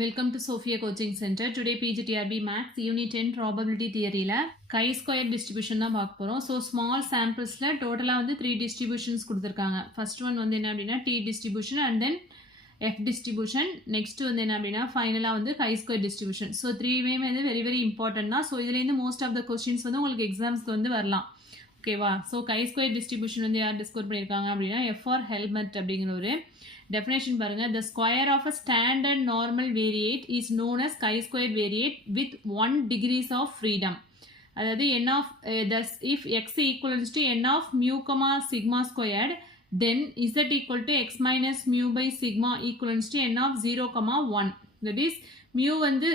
Welcome to Sophia Coaching Center. Today PGTRB Maths Unit 10 Probability Theory la chi-square distribution தான் பார்க்க போறோம். So small samplesல டோட்டலா வந்து 3 distributions கொடுத்திருக்காங்க. First one வந்து என்ன அப்படின்னா T distribution and then F distribution. Next வந்து என்ன அப்படின்னா ஃபைனலா வந்து chi-square distribution. So 3மே வந்து very important தான். So இதுல இருந்து most of the questions வந்து உங்களுக்கு எக்ஸாம்ஸ்க்கு வந்து வரலாம். ஓகேவா? So chi-square distribution வந்து யார் டிஸ்கவர் பண்ணிருக்காங்க அப்படின்னா F.R. Helmert அப்படிங்கிற ஒரு definition பாருங்க. The square of a standard normal variate is known as chi-square variate with 1 degrees of freedom. அதாவது n of thus if x equals to n of mu comma sigma squared, then z equal to x minus mu by sigma equals to n of 0 comma 1. That is mu வந்து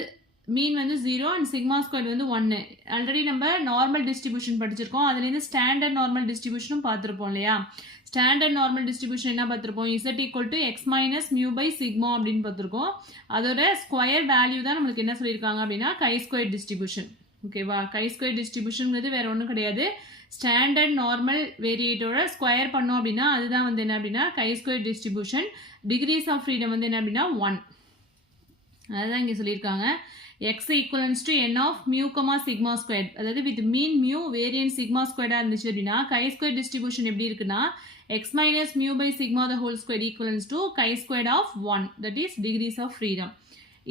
மீன் வந்து 0 and sigma squared வந்து 1. Already நம்ம normal distribution படிச்சிருக்கோம். அதுலேருந்து standard normal டிஸ்ட்ரிபியூஷனும் பார்த்துருப்போம் இல்லையா? Standard normal distribution என்ன பார்த்துருப்போம்? z equal to x minus mu by sigma அப்படின்னு பார்த்துருக்கோம். அதோட ஸ்கொயர் வேல்யூ தான் நம்மளுக்கு என்ன சொல்லியிருக்காங்க அப்படின்னா chi-square டிஸ்ட்ரிபியூஷன். ஓகேவா? chi-square டிஸ்ட்ரிபியூஷன்ங்கிறது வேற ஒன்றும் கிடையாது. ஸ்டாண்டர்ட் நார்மல் வேரியேட்டோட ஸ்கொயர் பண்ணோம் அப்படின்னா அதுதான் வந்து என்ன அப்படின்னா chi-square distribution. Decrease of freedom வந்து என்ன அப்படின்னா 1. அதுதான் இங்கே சொல்லியிருக்காங்க. x equals to n of mu comma sigma squared. அதாவது with mean mu variance sigma squared இருந்துச்சு அப்படின்னா chi-square distribution எப்படி இருக்குன்னா x minus mu by sigma the whole squared equals to chi-squared of 1. That is degrees of freedom.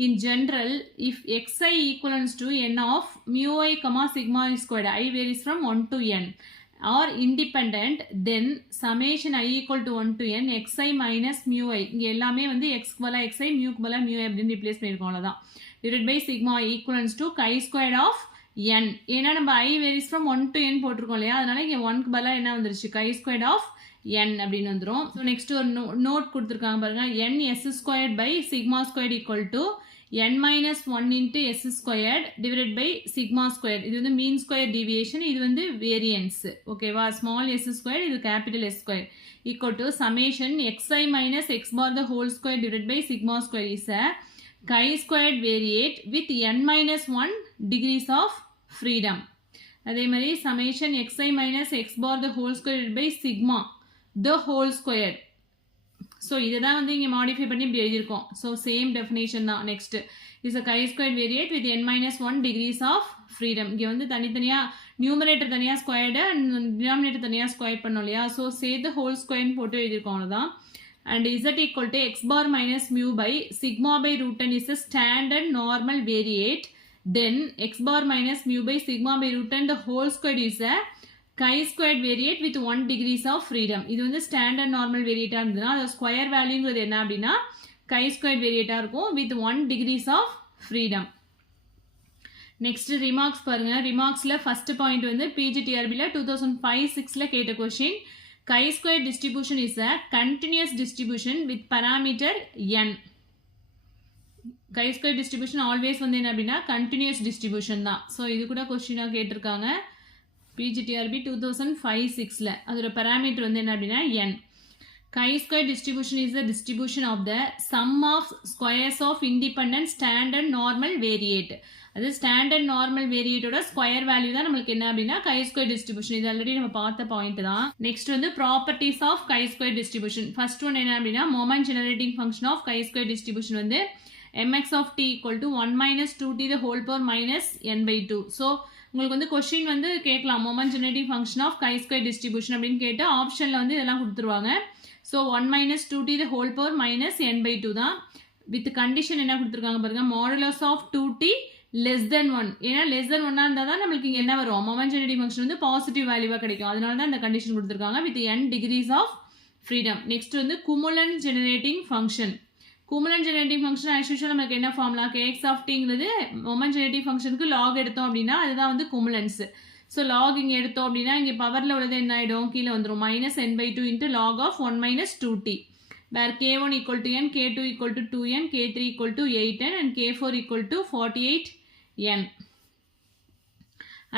In general, if xi equals to n of mu I comma sigma squared, I varies from 1 to n, are independent, then summation I equal to 1 to n xi minus mu I. இங்கே எல்லாமே வந்து x பல xi mu பல mu I அப்படின்னு replace பண்ணியிருக்கோம். அவ்வளோதான். divided by sigma equals to chi-squared of n. ஏன்னா நம்ம I varies from 1 to n போட்டிருக்கோம் இல்லையா? அதனால இங்கே 1க்கு பதிலாக என்ன வந்துருச்சு? chi-squared of n அப்படின்னு வந்துடும். ஸோ நெக்ஸ்ட் ஒரு நோட் கொடுத்துருக்காங்க பாருங்க. n s squared by sigma squared equal to n minus 1 into s squared divided by sigma squared. இது வந்து mean square deviation, இது வந்து variance. ஓகேவா? small s squared, இது capital S squared equal to summation xi minus x bar the whole square divided by sigma squared is a chi-squared variate with n minus 1 degrees of freedom. அதே மாதிரி summation xi minus x bar the whole square divided by sigma the whole square. So இதை தான் வந்து இங்கே modify பண்ணி இப்படி எழுதியிருக்கோம். So same definition தான். Next is a chi-squared variate with n minus 1 degrees of freedom. இங்கே வந்து தனித்தனியாக நியூமரேட்டர் தனியாக ஸ்கொயர்டு அண்ட் டினாமினேட்டர் தனியாக ஸ்கொயர் பண்ணோம் இல்லையா? ஸோ சேர்த்து ஹோல் ஸ்கொயர்னு போட்டு எழுதியிருக்கோம். அவ்வளோதான். And z equal to x bar minus mu by sigma by root n is a standard normal variate. Then x bar minus mu by sigma by root n the whole squared is a chi-squared variate with 1 degrees of freedom. இது வந்து standard normal variate இருந்ததுன்னா அது square வேல்யூங்கிறது என்ன அப்படின்னா chi-squared variate இருக்கும் with 1 degrees of freedom. Next remarks பாருங்க. ரிமார்க்ஸ்ல first point வந்து PGTRBல 2005-6ல கேட்ட question. chi-square distribution is a continuous distribution with parameter n. chi-square distribution always வந்து என்ன அப்படின்னா continuous distribution தான். ஸோ இது கூட கொஸ்டினாக கேட்டிருக்காங்க PGTRB 2005-6ல. அதோட parameter வந்து என்ன அப்படின்னா n. chi-square distribution is the distribution of the sum of squares of independent standard normal variate. அது ஸ்டாண்டர்ட் நார்மல் வேரியேட்டோட ஸ்கொயர் வேல்யூ தான் நம்மளுக்கு என்ன அப்படின்னா chi-square டிஸ்ட்ரிபியூஷன். இது ஆல்ரெடி நம்ம பார்த்த பாயிண்ட் தான். நெக்ஸ்ட் வந்து properties of chi-square distribution. First one என்ன அப்படின்னா moment generating function of chi-square distribution வந்து mx of t equal to 1 minus 2t the whole power minus n by 2. So உங்களுக்கு வந்து கொஸ்டின் வந்து கேட்கலாம் moment generating function of chi-square distribution அப்படின்னு கேட்டு ஆப்ஷனில் வந்து இதெல்லாம் கொடுத்துருவாங்க. So 1 minus 2t the whole power minus n by 2 தான். வித் கண்டிஷன் என்ன கொடுத்துருக்காங்க பாருங்க. Modulus of 2t less than 1. ஏன்னா less than 1 இருந்தால் தான் நம்மளுக்கு இங்கே என்ன வரும்? மொமெண்ட் ஜெனரேட்டிங் ஃபங்க்ஷன் வந்து பாசிட்டிவ் வேல்யூவாக கிடைக்கும். அதனால தான் இந்த கண்டிஷன் கொடுத்துருக்காங்க with n degrees of freedom. Next வந்து cumulant generating function. Cumulant generating function as usual நமக்கு என்ன ஃபார்முலா? kx of tங்கிறது மொமெண்ட் ஜெனரேட்டிங் ஃபங்க்ஷனுக்கு லாக் எடுத்தோம் அப்படின்னா அதுதான் வந்து குமுலன்ஸ். ஸோ லாக் இங்கே எடுத்தோம் அப்படின்னா இங்கே பவரில் உள்ளது என்ன ஆகிடும்? கீழே வந்துடும் minus n by 2 into log of 1 minus 2t. where k1 equal to n, k2 equal to 2n, k3 equal to 8n and k4 equal to 48n.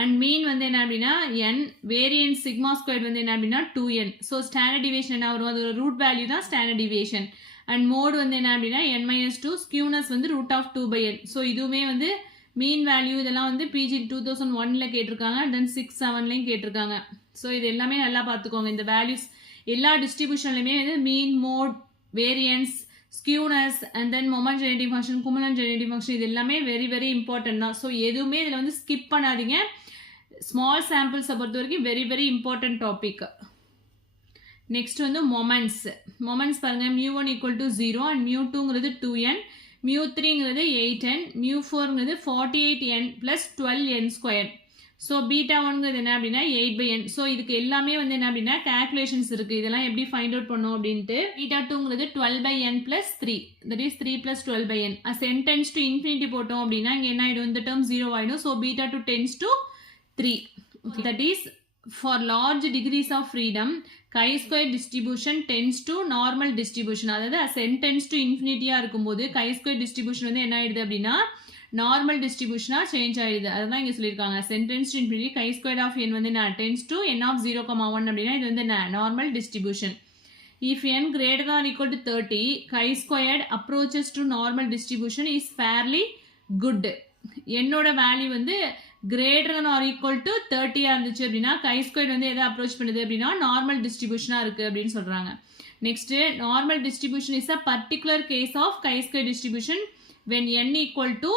and mean வந்து என்ன அப்படின்னா n, variance sigma squared வந்து என்ன அப்படின்னா 2n. So standard deviation என்ன வரும்? அது ஒரு ரூட் வேல்யூ தான் ஸ்டாண்டர்ட் டிவியேஷன். அண்ட் மோட் வந்து என்ன அப்படின்னா n minus 2, ஸ்கியூனஸ் வந்து root of 2 by n. So இதுவுமே வந்து மீன் வேல்யூ இதெல்லாம் வந்து PG 2001ல கேட்டிருக்காங்க. தென் 6-7லையும் கேட்டிருக்காங்க. ஸோ இது எல்லாமே நல்லா பார்த்துக்கோங்க. இந்த வேல்யூஸ் எல்லா டிஸ்ட்ரிபியூஷன்லையுமே வந்து mean, mode, variance, skewness and then moment generating function, cumulative generating function இது எல்லாமே very very important தான். ஸோ எதுவுமே இதில் வந்து ஸ்கிப் பண்ணாதீங்க. ஸ்மால் சாம்பிள்ஸை பொறுத்த வரைக்கும் very very important topic. Next வந்து மொமெண்ட்ஸ் பாருங்க mu1 equal to 0 and mu2ங்கிறது 2n, mu3ங்கிறது 8n, mu4ங்கிறது 48n plus 12n squared. ஸோ பீட்டா ஒன்ங்கிறது என்ன அப்படின்னா 8/n. ஸோ இதுக்கு எல்லாமே வந்து என்ன அப்படின்னா கேல்குலேஷன்ஸ் இருக்குது. இதெல்லாம் எப்படி ஃபைண்ட் அவுட் பண்ணோம் அப்படின்ட்டு beta 2ங்கிறது 12/n plus 3, that is 3 plus 12/n. as n tends to infinity போட்டோம் அப்படின்னா இங்கே என்ன ஆகிடும், இந்த டேர்ம் 0 ஆகிடும். So beta 2 tends to 3. that is for large degrees of freedom chi-square distribution tends to normal distribution. அதாவது as n tends to infinity இருக்கும்போது chi-square distribution வந்து என்ன ஆகிடுது அப்படின்னா நார்மல் டிஸ்ட்ரிபியூஷனாக சேஞ்ச் ஆகிடுது. அதுதான் இங்கே சொல்லியிருக்காங்க. Sentence to infinity chi square of n வந்து நான் டென்ஸ் டு என் ஆஃப் 0,1 அப்படின்னா இது வந்து normal distribution. If n greater than equal to 30 chi squared approaches to normal distribution is fairly good. என்னோட வேல்யூ வந்து greater than or equal to 30 இருந்துச்சு அப்படின்னா கை square வந்து எதை அப்ரோச் பண்ணுது அப்படின்னா நார்மல் டிஸ்ட்ரிபியூஷனாக இருக்குது அப்படின்னு சொல்கிறாங்க. Next normal distribution is a particular case of chi square distribution when n equal to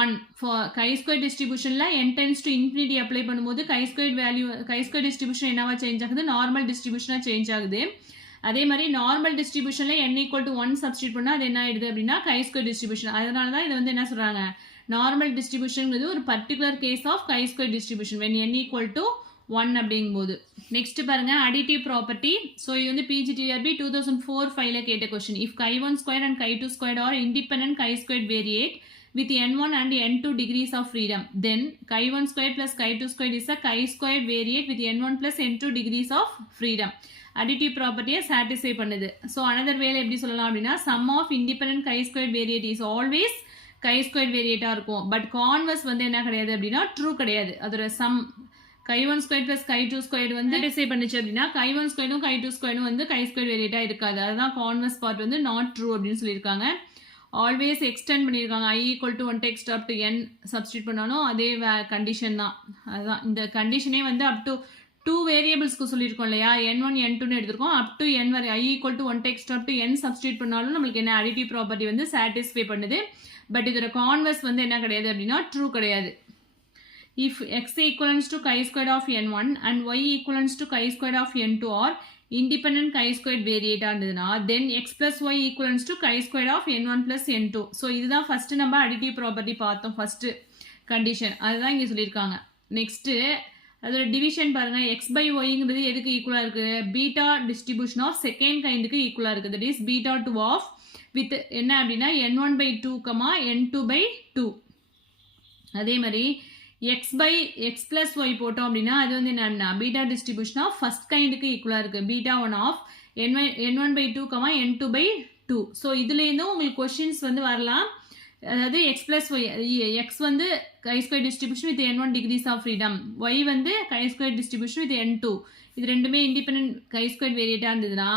1. for chi-square distributionல n tends to infinity apply பண்ணும்போது chi-square distribution என்னவா சேஞ்ச் ஆகுது, நார்மல் டிஸ்ட்ரிபியூஷனாக சேஞ்ச் ஆகுது. அதே மாதிரி நார்மல் டிஸ்ட்ரிபியூஷன்ல n equal to 1 சப்ஸ்டியூட் பண்ணால் அது என்ன ஆயிடுது அப்படின்னா chi-square distribution. அதனால தான் இதை வந்து என்ன சொல்கிறாங்க, நார்மல் டிஸ்ட்ரிபியூஷன்ங்கிறது ஒரு particular case of chi-square distribution when n equal to 1 அப்படிங்கும்போது. நெக்ஸ்ட் பாருங்க அடிட்டிவ் ப்ராப்பர்ட்டி. ஸோ இது வந்து பிஜிடிஆர்பி 2004-5 கேட்ட question. If chi1 squared and chi2 squared are independent chi-squared variate with n1 and n2 degrees of freedom, then chi1 squared plus chi2 squared is a chi-squared variate with n1 plus n2 degrees of freedom. Additive ப்ராப்பர்ட்டியை satisfy பண்ணுது. So another வேலை எப்படி சொல்லலாம் அப்படின்னா sum of independent chi-squared variate is always chi-squared variate இருக்கும். But converse வந்து என்ன கிடையாது அப்படின்னா ட்ரூ கிடையாது. அதோட sum chi1 squared plus chi2 squared வந்து டிசைட் பண்ணிச்சு அப்படின்னா chi1 squaredும் chi2 squaredும் வந்து chi-squared variate இருக்காது. அதுதான் கான்வர்ஸ் பார்ட் வந்து நாட் ட்ரூ அப்படின்னு சொல்லியிருக்காங்க. ஆல்வேஸ் எக்ஸ்டெண்ட் பண்ணியிருக்காங்க. i equal to 1 takes up to n substitute பண்ணாலும் அதே கண்டிஷன் தான். அதுதான் இந்த கண்டிஷனே வந்து அப் டு 2 வேரியபிள்ஸ்க்கு சொல்லியிருக்கோம் இல்லையா, n1 n2ன்னு எடுத்திருக்கோம். அப் டு n வரை i equal to 1 takes up to n substitute பண்ணாலும் நம்மளுக்கு என்ன அடிட்டிவ் ப்ராப்பர்ட்டி வந்து சாட்டிஸ்ஃபை பண்ணுது. பட் இதோட கான்வர்ஸ் வந்து என்ன கிடையாது அப்படின்னா ட்ரூ கிடையாது. If x equals to chi squared of n1 and y equals to chi squared of n2 are independent chi squared variate ஆனதுனா then x plus y equals to chi squared of n1 plus n2. So இதுதான் first நம்ம additive property பார்த்தோம். First condition அதுதான் இங்கே சொல்லியிருக்காங்க. Next அதோட division பாருங்க, X by ஒய்ங்கிறது எதுக்கு ஈக்குவலாக இருக்குது, பீட்டா டிஸ்ட்ரிபியூஷன் ஆஃப் செகண்ட் கைண்டுக்கு ஈக்குவலாக இருக்குது. That is beta 2 of with என்ன அப்படின்னா n1/2, n2/2. அதே மாதிரி X by X plus Y போட்டோம் அப்படின்னா அது வந்து என்னன்னா பீட்டா டிஸ்ட்ரிபியூஷன் ஆஃப் ஃபர்ஸ்ட் கைண்டுக்கு ஈக்குவலாக இருக்குது. Beta 1 of n1/2, n2/2. So இதுலேருந்தும் உங்களுக்கு கொஷின்ஸ் வந்து வரலாம். அதாவது எக்ஸ் பிளஸ் ஒய், எக்ஸ் வந்து chi-square distribution with n1 degrees of freedom, y வந்து chi-square distribution with n2. இது ரெண்டுமே இண்டிபெண்டன்ட் chi-square வேரியேட்டாக இருந்ததுன்னா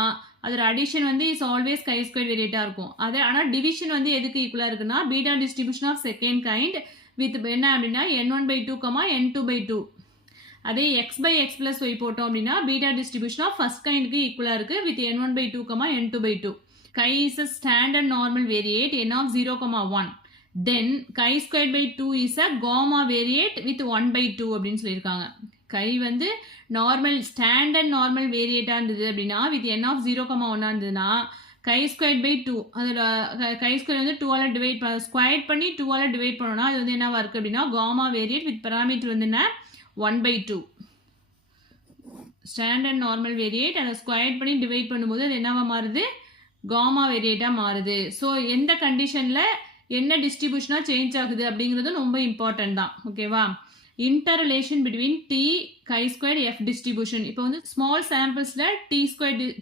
அதோட அடிஷன் வந்து இஸ் ஆல்வேஸ் chi-square வேரியேட்டாக இருக்கும். அது ஆனால் டிவிஷன் வந்து எதுக்கு ஈக்குவலாக இருக்குன்னா beta distribution of second kind with என்ன அப்படின்னா n1/2, n2/2. அதே X by X plus Y போட்டோம் அப்படின்னா பீட்டா டிஸ்ட்ரிபியூஷன் ஆஃப் ஃபர்ஸ்ட் கைண்டுக்கு ஈக்குவலாக இருக்குது with n1/2, n2/2. chi is a standard normal variate n of 0,1. then chi squared by 2 is a gamma variate with 1/2 அப்படின்னு சொல்லியிருக்காங்க. chi வந்து normal standard normal வேரியேட்டாக இருந்தது அப்படின்னா வித் n of 0,1 இருந்ததுன்னா chi squared by 2, அதோட chi squared வந்து 2ஆல் divide square பண்ணி 2ஆல் டிவைட் பண்ணோம்னா அது வந்து என்னவா இருக்குது அப்படின்னா காமா வேரியேட் வித் பராமீட்டர் வந்து என்ன 1/2. ஸ்டாண்டர்ட் நார்மல் வேரியேட் அதை ஸ்கொயர் பண்ணி டிவைட் பண்ணும்போது அது என்னவா மாறுது, காமா வேரியேட்டாக மாறுது. ஸோ எந்த கண்டிஷனில் என்ன டிஸ்ட்ரிபியூஷனாக சேஞ்ச் ஆகுது அப்படிங்கிறது ரொம்ப இம்பார்ட்டன்ட் தான். ஓகேவா, inter relation between t chi squared f distribution. இப்போ வந்து ஸ்மால் சாம்பிள்ஸில்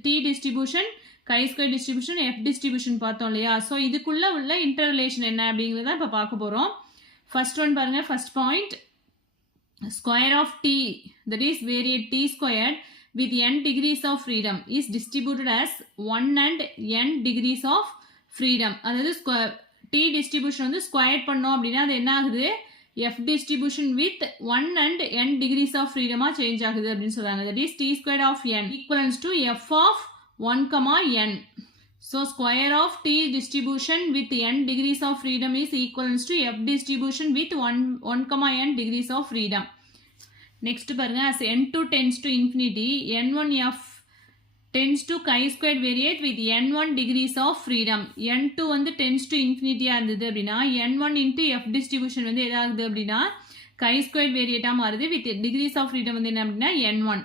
t distribution chi squared distribution f distribution பார்த்தோம் இல்லையா. ஸோ இதுக்குள்ள உள்ள இன்டர் ரிலேஷன் என்ன அப்படிங்கிறத இப்போ பார்க்க போகிறோம். ஃபர்ஸ்ட் ஒன் பாருங்க, first point square of T that is variate T squared with n degrees of freedom is distributed as 1 and n degrees of freedom. அதாவது t distribution வந்து ஸ்கொயர் பண்ணோம் அப்படின்னா அது என்ன ஆகுது, f distribution with 1 and n degrees of freedom change ஆகுது அப்படின்னு சொல்றாங்க. that is t squared of n equals to f of 1, n. So square of T distribution with n degrees of freedom is equivalent to F distribution with 1, n degrees of freedom. Next பாருங்க, as n2 tends to infinity, n1f tends to chi-squared variate with n1 degrees of freedom. n2 வந்து tends to infinity இருந்தது அப்படின்னா n1 into f distribution வந்து எதாகுது அப்படின்னா chi-squared variate மாறுது with degrees of freedom வந்து என்ன அப்படின்னா n1.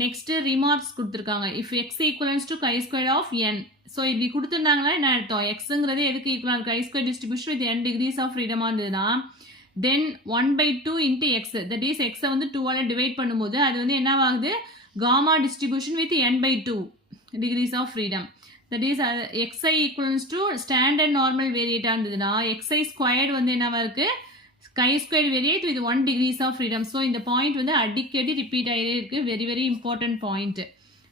நெக்ஸ்ட் ரிமார்க்ஸ் கொடுத்துருக்காங்க. If x equivalence to chi square of n. So இப்படி கொடுத்துருந்தாங்கன்னா என்ன அர்த்தம்? எக்ஸுங்கிறது எதுக்கு ஈக்குவலாக chi square distribution with n degrees of ஃப்ரீடமாக இருந்ததுன்னா then 1/2 into x, that is எக்ஸை வந்து 2ஆல் டிவைட் பண்ணும்போது அது வந்து என்னவாகுது? Gamma distribution with n/2 degrees of freedom. That is x i equivalence to standard normal வேரியேட்டாக இருந்ததுன்னா எக்ஸ்ஐ ஸ்கொயர்டு வந்து என்னவா இருக்குது? chi-squared variate with 1 degrees of freedom. So இந்த பாயிண்ட் வந்து அடிக்கடி ரிப்பீட் ஆகிட்டே இருக்குது. Very very important point.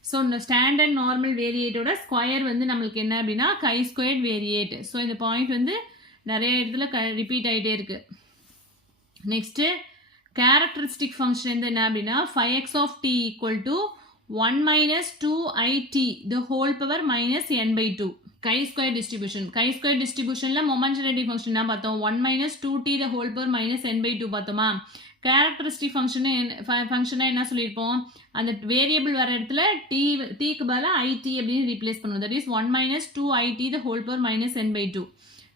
So இந்த ஸ்டாண்டர்ட் நார்மல் வேரியேட்டோட ஸ்கொயர் வந்து நம்மளுக்கு என்ன அப்படின்னா chi-squared variate. ஸோ இந்த பாயிண்ட் வந்து நிறைய இடத்துல ரிப்பீட் ஆகிட்டே இருக்குது. நெக்ஸ்ட்டு கேரக்டரிஸ்டிக் ஃபங்க்ஷன் வந்து என்ன அப்படின்னா 5x of t equal to 1 minus 2it the whole power minus n/2. chi-square distribution. chi-square distributionல மொமெண்ட் ஜெனரேட்டிவ் ஃபங்க்ஷன் தான் பார்த்தோம். 1 minus 2t the whole power minus n/2 பார்த்தோமா? கேரக்டரிஸ்டிக் ஃபங்க்ஷனை என்ன சொல்லியிருப்போம்? அந்த வேரியபிள் வர இடத்துல டீக்கு பதிலாக ஐடி அப்படின்னு ரீப்ளேஸ் பண்ணுவோம். That is 1 minus 2it the whole power minus n/2.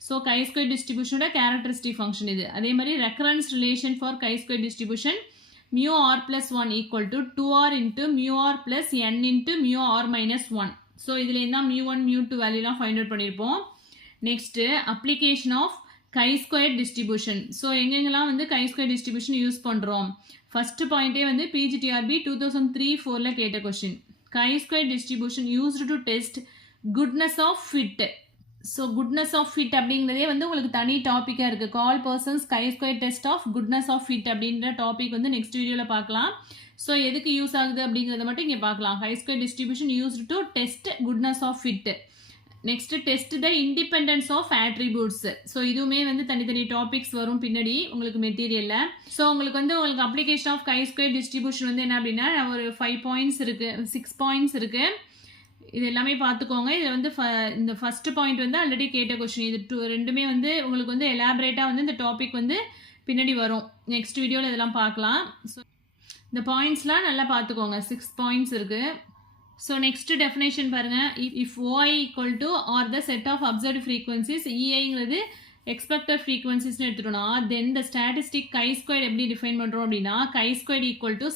ஸோ chi-square டிஸ்ட்ரிபியூஷனோட கேரக்டரிஸ்டிக் ஃபங்க்ஷன் இது. அதே மாதிரி recurrence relation for chi-square distribution mu r plus 1 equal to 2r into mu r plus n into mu r minus 1. So இதில் என்ன mu1 mu2 வேல்யூலாம் find out பண்ணியிருப்போம். Next application of chi-square distribution. So எங்கெங்கெல்லாம் வந்து chi-square distribution use பண்ணுறோம்? First பாயிண்ட்டே வந்து PGTRB 2003-04 கேட்ட question. chi-square distribution used to test goodness of fit. So goodness of fit அப்படிங்கிறதே வந்து உங்களுக்கு தனி டாப்பிக்காக இருக்குது. Karl Pearson's chi-square test of goodness of fit அப்படின்ற டாபிக் வந்து நெக்ஸ்ட் வீடியோவில் பார்க்கலாம். ஸோ எதுக்கு யூஸ் ஆகுது அப்படிங்கிறத மட்டும் இங்கே பார்க்கலாம். chi-square distribution used to test goodness of fit. Next test the independence of attributes. So இதுவுமே வந்து தனித்தனி டாபிக்ஸ் வரும் பின்னாடி உங்களுக்கு மெட்டீரியலில். ஸோ உங்களுக்கு அப்ளிகேஷன் ஆஃப் chi-square டிஸ்ட்ரிபியூஷன் வந்து என்ன அப்படின்னா ஒரு 5 பாயிண்ட்ஸ் இருக்குது, 6 பாயிண்ட்ஸ் இருக்குது. இது எல்லாமே பார்த்துக்கோங்க. இதில் வந்து இந்த ஃபஸ்ட்டு பாயிண்ட் வந்து ஆல்ரெடி கேட்ட கொஸ்டின். இது ரெண்டுமே வந்து உங்களுக்கு வந்து எலாபரேட்டாக வந்து இந்த டாபிக் வந்து பின்னாடி வரும். நெக்ஸ்ட் வீடியோவில் இதெல்லாம் பார்க்கலாம். ஸோ இந்த பாயிண்ட்ஸ்லாம் நல்லா பார்த்துக்கோங்க. 6 பாயிண்ட்ஸ் இருக்குது. ஸோ நெக்ஸ்ட் டெஃபினேஷன் பாருங்கள். If OI equal to are the set of observed frequencies, EIங்கிறது எக்ஸ்பெக்டட் ஃப்ரீக்வன்சிஸ்னு எடுத்துட்டோம்னா தென் த ஸ்டாட்டிஸ்டிக் chi-square எப்படி டிஃபைன் பண்ணுறோம் அப்படின்னா chi-square equal to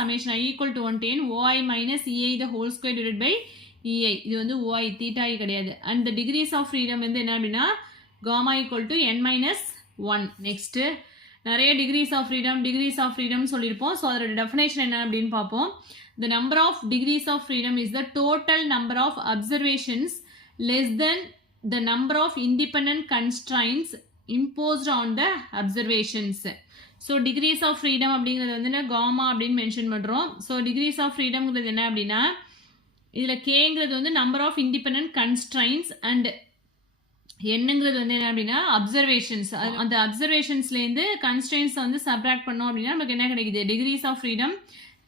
summation I equal to 1 to n OI minus EI the whole square divided by EI. இது வந்து OI தீட்டாய் கிடையாது. And the degrees of freedom வந்து என்ன அப்படின்னா gamma equal to n-1. Next நிறைய டிகிரிஸ் ஆஃப் ஃப்ரீடம் சொல்லியிருப்போம். So அதோட டெஃபினேஷன் என்ன அப்படின்னு பார்ப்போம். The number of degrees of freedom is the total number of observations less than the number of independent constraints imposed on the observations. So degrees of freedom அப்படிங்கிறது வந்து gamma அப்படின்னு mention பண்ணுறோம். So degrees of ஃப்ரீடம்ங்கிறது என்ன அப்படின்னா இதில் கேங்கிறது வந்து number of independent constraints and என்னங்கிறது வந்து என்ன அப்படின்னா அப்சர்வேஷன்ஸ். அந்த அப்சர்வேஷன்ஸ்லேருந்து கன்ஸ்ட்ரைன்ஸை வந்து சப்ராக்ட் பண்ணோம் அப்படின்னா நமக்கு என்ன கிடைக்குது? டிகிரிஸ் ஆஃப் ஃப்ரீடம்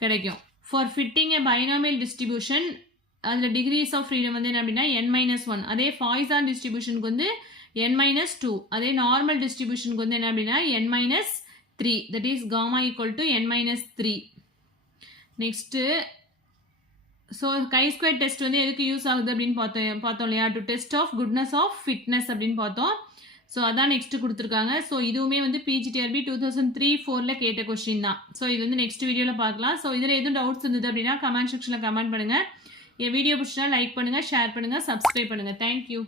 கிடைக்கும். For fitting a binomial distribution அதில் டிகிரிஸ் ஆஃப் ஃப்ரீடம் வந்து என்ன அப்படின்னா n-1. அதே பாய்சான் டிஸ்ட்ரிபியூஷனுக்கு வந்து n-2. அதே நார்மல் டிஸ்ட்ரிபியூஷனுக்கு வந்து என்ன அப்படின்னா n-3. That is gamma equal to n-3. Next so chi-square test வந்து எதுக்கு யூஸ் ஆகுது அப்படின்னு பார்த்தோம் இல்லையா? To test of goodness of fitness அப்படின்னு பார்த்தோம். ஸோ அதான் நெக்ஸ்ட் கொடுத்துருக்காங்க. ஸோ இதுவுமே வந்து PGTRB 2003-04 கேட்ட கொஸ்டின் தான். ஸோ இது வந்து நெக்ஸ்ட் வீடியோவில் பார்க்கலாம். ஸோ இதில் எதுவும் டவுட்ஸ் இருந்தது அப்படின்னா கமெண்ட் செக்ஷனில் கமெண்ட் பண்ணுங்கள். என் வீடியோ பிடிச்சா லைக் பண்ணுங்கள், ஷேர் பண்ணுங்கள், சப்ஸ்கிரைப் பண்ணுங்கள். தேங்க்யூ.